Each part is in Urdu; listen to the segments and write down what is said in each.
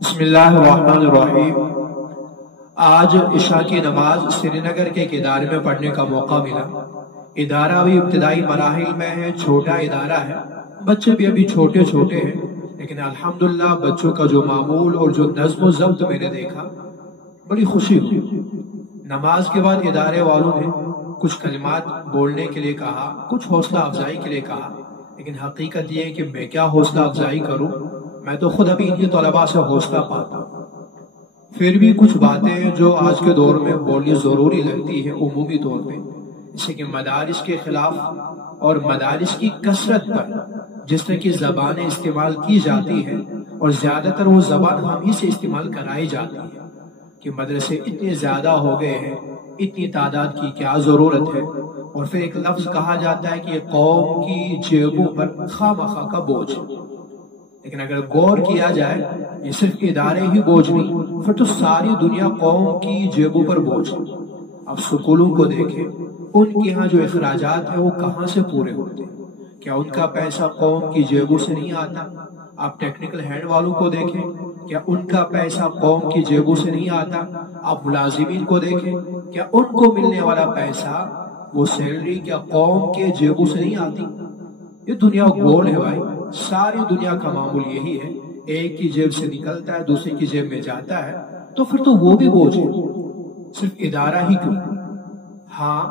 بسم اللہ الرحمن الرحیم۔ آج عشاء کی نماز سری نگر کے ایک ادارے میں پڑھنے کا موقع ملا۔ ادارہ بھی ابتدائی مراحل میں ہے، چھوٹا ادارہ ہے، بچے بھی ابھی چھوٹے چھوٹے ہیں، لیکن الحمدللہ بچوں کا جو معمول اور جو نظم و ضبط میں نے دیکھا بڑی خوشی ہوئی۔ نماز کے بعد ادارے والوں نے کچھ کلمات بولنے کے لیے کہا، کچھ حوصلہ افزائی کے لیے کہا، لیکن حقیقت یہ ہے کہ میں کیا حوصلہ افزائی کروں، میں تو خود ابھی ان کے طلباء سے حوصلہ پاتا ہوں۔ پھر بھی کچھ باتیں جو آج کے دور میں بولنی ضروری لگتی ہے عمومی طور پہ، جیسے کہ مدارس کے خلاف اور مدارس کی کثرت پر جس طرح کی زبانیں استعمال کی جاتی ہیں، اور زیادہ تر وہ زبان ہم ہی سے استعمال کرائی جاتی ہے کہ مدرسے اتنے زیادہ ہو گئے ہیں، اتنی تعداد کی کیا ضرورت ہے، اور پھر ایک لفظ کہا جاتا ہے کہ یہ قوم کی جیبوں پر خواہ مخواہ کا بوجھ ہے۔ لیکن اگر غور کیا جائے یہ صرف ادارے ہی بوجھ نہیں، پھر تو ساری دنیا قوم کی جیبوں پر بوجھ ہے۔ اب سکولوں کو دیکھیں، ان کے ہاں جو اخراجات ہیں وہ کہاں سے پورے ہوتے ہیں؟ کیا ان کا پیسہ قوم کی جیبوں سے نہیں آتا؟ آپ ٹیکنیکل ہیڈ والوں کو دیکھیں، کیا ان کا پیسہ قوم کی جیبوں سے نہیں آتا؟ آپ ملازمین کو دیکھیں، کیا ان کو ملنے والا پیسہ وہ سیلری کیا قوم کے جیبوں سے نہیں آتی؟ یہ دنیا گول ہے بھائی، ساری دنیا کا معمول یہی ہے، ایک کی جیب سے نکلتا ہے دوسری کی جیب میں جاتا ہے، تو پھر تو وہ بھی بوجھ ہے، صرف ادارہ ہی کیوں؟ ہاں،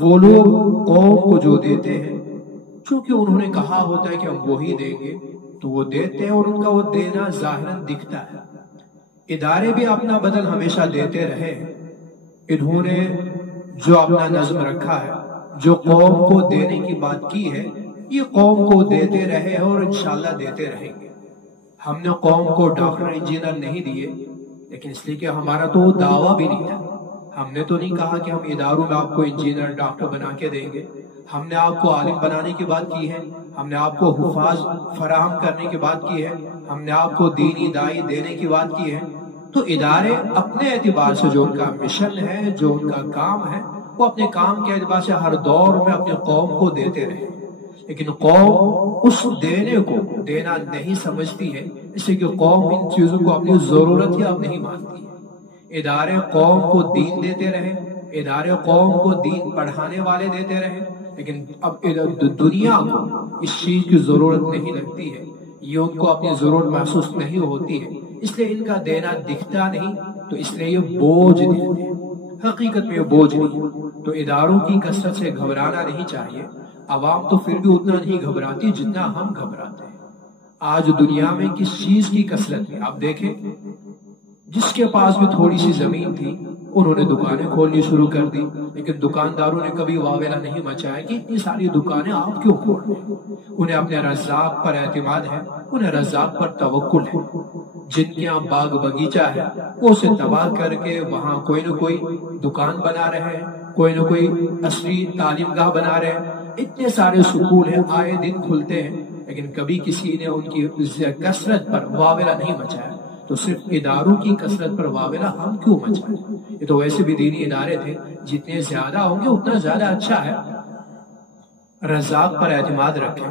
وہ لوگ قوم کو جو دیتے ہیں چونکہ انہوں نے کہا ہوتا ہے کہ ہم وہی دیں گے تو وہ دیتے ہیں، اور ان کا وہ دینا ظاہراً دکھتا ہے۔ ادارے بھی اپنا بدل ہمیشہ دیتے رہے، انہوں نے جو اپنا نظم رکھا ہے، جو قوم کو دینے کی بات کی ہے، یہ قوم کو دیتے رہے اور انشاءاللہ دیتے رہیں گے۔ ہم نے قوم کو ڈاکٹر انجینئر نہیں دیے، لیکن اس لیے کہ ہمارا تو وہ دعویٰ بھی نہیں تھا۔ ہم نے تو نہیں کہا کہ ہم اداروں میں آپ کو انجینئر ڈاکٹر بنا کے دیں گے۔ ہم نے آپ کو عالم بنانے کی بات کی ہے، ہم نے آپ کو حفاظ فراہم کرنے کی بات کی ہے، ہم نے آپ کو دینی داعی دینے کی بات کی ہے۔ تو ادارے اپنے اعتبار سے جو ان کا مشن ہے، جو ان کا کام ہے، وہ اپنے کام کے اعتبار سے ہر دور میں اپنے قوم کو دیتے رہے، لیکن قوم اس دینے کو دینا نہیں سمجھتی ہے، اس لیے کہ قوم ان چیزوں کو اپنی ضرورت ہی اب نہیں مانتی ہے۔ ادارے قوم کو دین دیتے رہے، ادارے قوم کو دین پڑھانے والے دیتے رہے، لیکن اب دنیا کو اس چیز کی ضرورت نہیں لگتی ہے، یہ ان کو اپنی ضرورت محسوس نہیں ہوتی ہے، اس لیے ان کا دینا دکھتا نہیں، تو اس لیے یہ بوجھ دکھتے ہیں، حقیقت میں یہ بوجھ نہیں۔ تو اداروں کی کثرت سے گھبرانا نہیں چاہیے، عوام تو پھر بھی اتنا نہیں گھبراتی جتنا ہم گھبراتے ہیں۔ آج دنیا میں کس چیز کی کثرت ہے؟ آپ دیکھیں، جس کے پاس بھی تھوڑی سی زمین تھی انہوں نے دکانیں کھولنی شروع کر دی، لیکن دکانداروں نے کبھی واویلا نہیں مچایا کہ اتنی ساری دکانیں آپ کیوں کھول رہے ہیں؟ انہیں اپنے رزاق پر اعتماد ہے، انہیں رزاق پر توکل ہے۔ جن کے یہاں باغ باغیچہ ہے وہ اسے تباہ کر کے وہاں کوئی نہ کوئی دکان بنا رہے ہیں، کوئی نہ کوئی عصری تعلیم گاہ بنا رہے ہیں۔ اتنے سارے سکول ہیں، آئے دن کھلتے ہیں، لیکن کبھی کسی نے ان کی کثرت پر واویلا نہیں مچایا۔ تو صرف اداروں کی کثرت پر واویلا ہم کیوں مچائیں؟ یہ تو ویسے بھی دینی ادارے تھے، جتنے زیادہ ہوں گے اتنا زیادہ اچھا ہے۔ رزاق پر اعتماد رکھیں،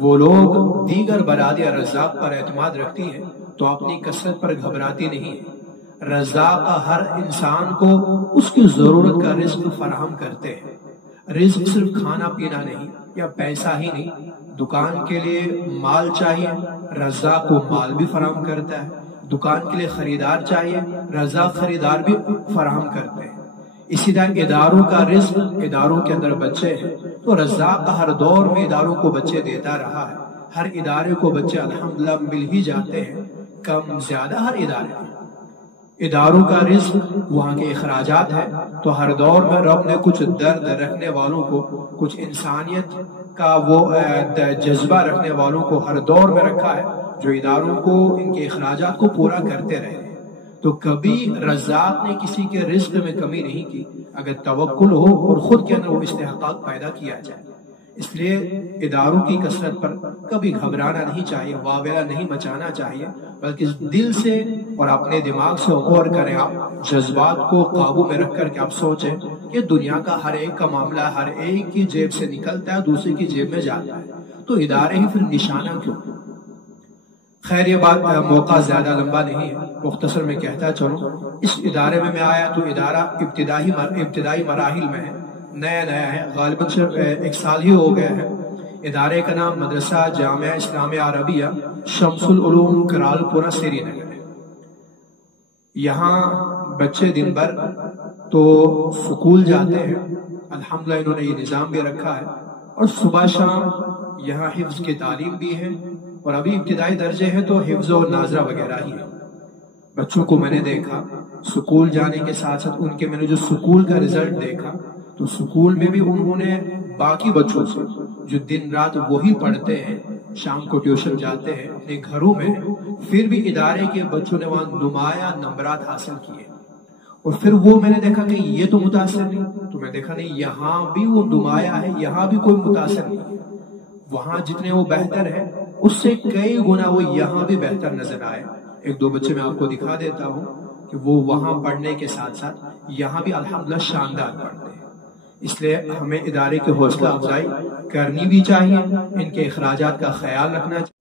وہ لوگ دیگر برادریاں رزاق پر اعتماد رکھتی ہیں تو اپنی کثرت پر گھبراتی نہیں ہے۔ رزاق ہر انسان کو اس کی ضرورت کا رزق فراہم کرتے ہیں۔ رزق صرف کھانا پینا نہیں یا پیسہ ہی نہیں، دکان کے لیے مال چاہیے، رزاق کو مال بھی فراہم کرتا ہے۔ دکان کے لیے خریدار چاہیے، رزاق خریدار بھی فراہم کرتے ہیں۔ اسی طرح اداروں کا رزق، اداروں کے اندر بچے ہیں تو رزاق ہر دور میں اداروں کو بچے دیتا رہا ہے۔ ہر ادارے کو بچے الحمدللہ مل ہی جاتے ہیں، کم زیادہ ہر ادارے میں۔ اداروں کا رزق وہاں کے اخراجات ہے، تو ہر دور میں رب نے کچھ درد رکھنے والوں کو، کچھ انسانیت کا وہ جذبہ رکھنے والوں کو ہر دور میں رکھا ہے جو اداروں کو ان کے اخراجات کو پورا کرتے رہے۔ تو کبھی رزاق نے کسی کے رزق میں کمی نہیں کی، اگر توکل ہو اور خود کے اندر وہ استحقاق پیدا کیا جائے۔ اس لیے اداروں کی کثرت پر کبھی گھبرانا نہیں چاہیے، واویلا نہیں مچانا چاہیے، بلکہ دل سے اور اپنے دماغ سے غور کریں، آپ جذبات کو قابو میں رکھ کر کے آپ سوچیں کہ دنیا کا ہر ایک کا معاملہ ہر ایک کی جیب سے نکلتا ہے، دوسرے کی جیب میں جاتا ہے، تو ادارے ہی پھر نشانہ کیوں؟ خیر یہ بات موقع زیادہ لمبا نہیں ہے، مختصر میں کہتا چلوں. اس ادارے میں آیا تو ادارہ ابتدائی مراحل میں ہے، نیا ہے، غالباً صرف 1 سال ہی ہو گیا ہے. ادارے کا نام مدرسہ جامعہ اسلامیہ عربیہ شمس العلوم کرال پورہ سری نگر ہے. یہاں بچے دن بھر تو سکول جاتے ہیں، الحمدللہ انہوں نے یہ نظام بھی رکھا ہے، اور صبح شام یہاں حفظ کی تعلیم بھی ہے، اور ابھی ابتدائی درجے ہیں تو حفظ و ناظرہ وغیرہ ہی ہے. بچوں کو میں نے دیکھا سکول جانے کے ساتھ ساتھ ان کے میں نے جو سکول کا رزلٹ دیکھا تو سکول میں بھی انہوں نے باقی بچوں سے جو دن رات وہی پڑھتے ہیں، شام کو ٹیوشن جاتے ہیں، اپنے گھروں میں پھر بھی ادارے کے بچوں نے وہاں نمایاں نمبرات حاصل کیے. اور پھر وہ میں نے دیکھا کہ یہ تو متاثر نہیں، تو میں دیکھا نہیں یہاں بھی وہ نمایاں ہے، یہاں بھی کوئی متاثر نہیں ہے. وہاں جتنے وہ بہتر ہے اس سے کئی گنا وہ یہاں بھی بہتر نظر آئے. 1-2 بچے میں آپ کو دکھا دیتا ہوں کہ وہ وہاں پڑھنے کے ساتھ ساتھ یہاں بھی الحمدللہ شاندار پڑھتے ہیں. اس لیے ہمیں ادارے کی حوصلہ افزائی کرنی بھی چاہیے، ان کے اخراجات کا خیال رکھنا چاہیے.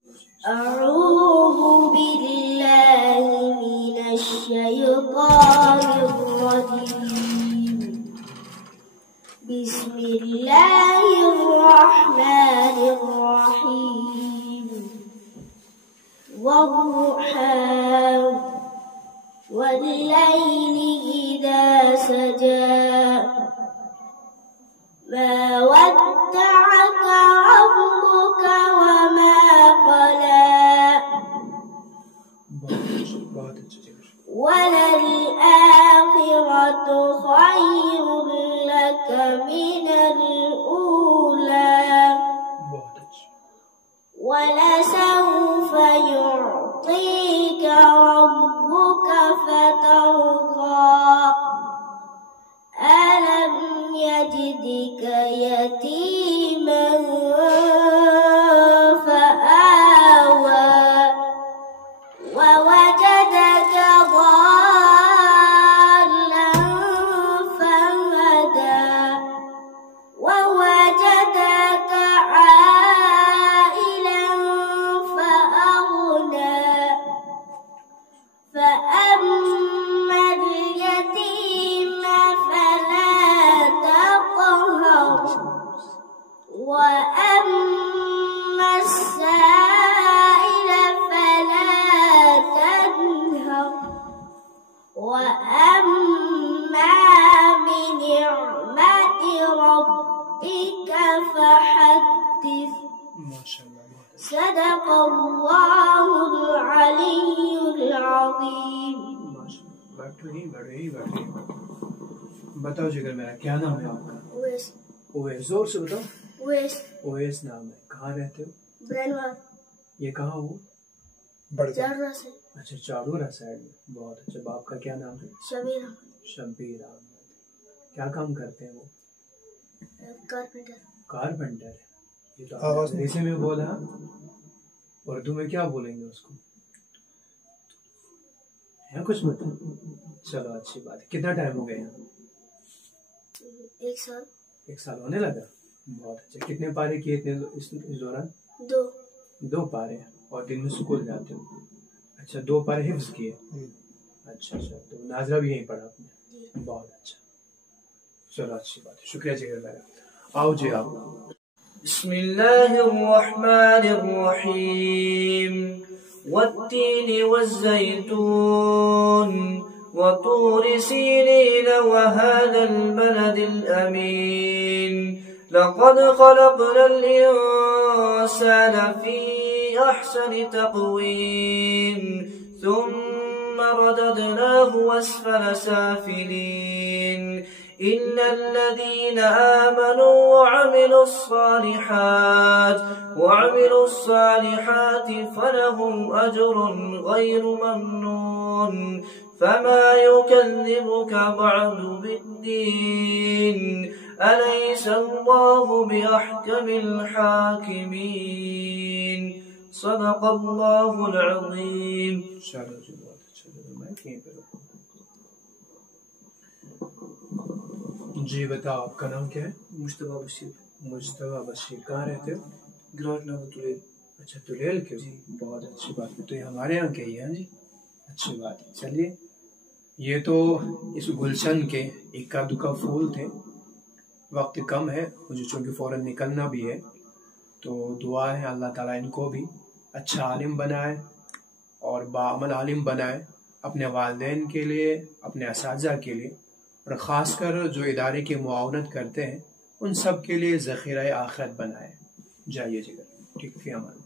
اعوذ باللہ من الشیطان الرجیم، بسم اللہ الرحمن الرحیم، والضحى واللیل اذا سجى ما ودعك ربك وما قلى وللآخرة خير لك من الأولى ولسوف يعطيك ربك فترضى ألم يجدك يتيما فآوى ووجدك ضالا فهدى ووجدك عائلا فأغنى فأما اليتيم فلا تقهر وأما السائل فلا تنهر وأما بنعمة ربك فحدث. صدق الله العلي العظيم. بتاؤ جگر میرا کیا نام ہے آپ کا؟ اویس. زور سے بتاؤ. اویس نام ہے. کہاں رہتے ہو؟ برنوار. یہ کہاں ہو؟ چارورا سے. اچھا چارورا سائڈ میں. بہت اچھا. باپ کا کیا نام ہے؟ شبیر احمد. کیا کام کرتے ہیں وہ؟ کارپینٹر. یہ تو انگریزی میں بولا، اردو میں کیا بولیں گے اس کو؟ ہے کچھ مطلب؟ چلو اچھی بات ہے. کتنا ٹائم ہو گیا یہاں؟ 1 سال. 1 سال ہونے لگا. بہت اچھا. کتنے پارے کیے اتنے اس دوران؟ 2 پارے. اور دن میں سکول جاتے ہو؟ اچھا. 2 پارے حفظ کیے. اچھا. تو ناظرہ بھی یہیں پڑھا آپ نے؟ بہت اچھا. چلو اچھی بات ہے. شکریہ جگر میرا. آؤ جی آؤ. بسم اللہ الرحمن الرحیم، والتین والزیتون وطور سینین وهذا البلد الأمین، لقد خلقنا الإنسان في أحسن تقويم ثم رددناه أسفل سافلين، إلا الذين آمنوا وعملوا الصالحات فلهم أجر غير ممنون، فما يكذبك بعد بالدين، أليس الله بأحكم الحاكمين، صدق الله العظيم. جی بتاؤ آپ کا نام کیا ہے؟ مجتبیٰ بشیر. مجتبیٰ بشیر. کہاں رہتے ہو؟ گراٹ ناگتولے. اچھا دلیل کے جی بہت اچھی بات ہے، تو یہ ہمارے یہاں کے ہی ہیں جی، اچھی بات ہے۔ چلیے یہ تو اس گلشن کے اکا دکا پھول تھے، وقت کم ہے مجھے چونکہ فوراً نکلنا بھی ہے، تو دعا ہے اللہ تعالیٰ ان کو بھی اچھا عالم بنائے اور باعمل عالم بنائے، اپنے والدین کے لیے، اپنے اساتذہ کے لیے، اور خاص کر جو ادارے کی معاونت کرتے ہیں ان سب کے لیے ذخیرہ آخرت بنائے۔ جائیے جی ٹھیک، فی امان۔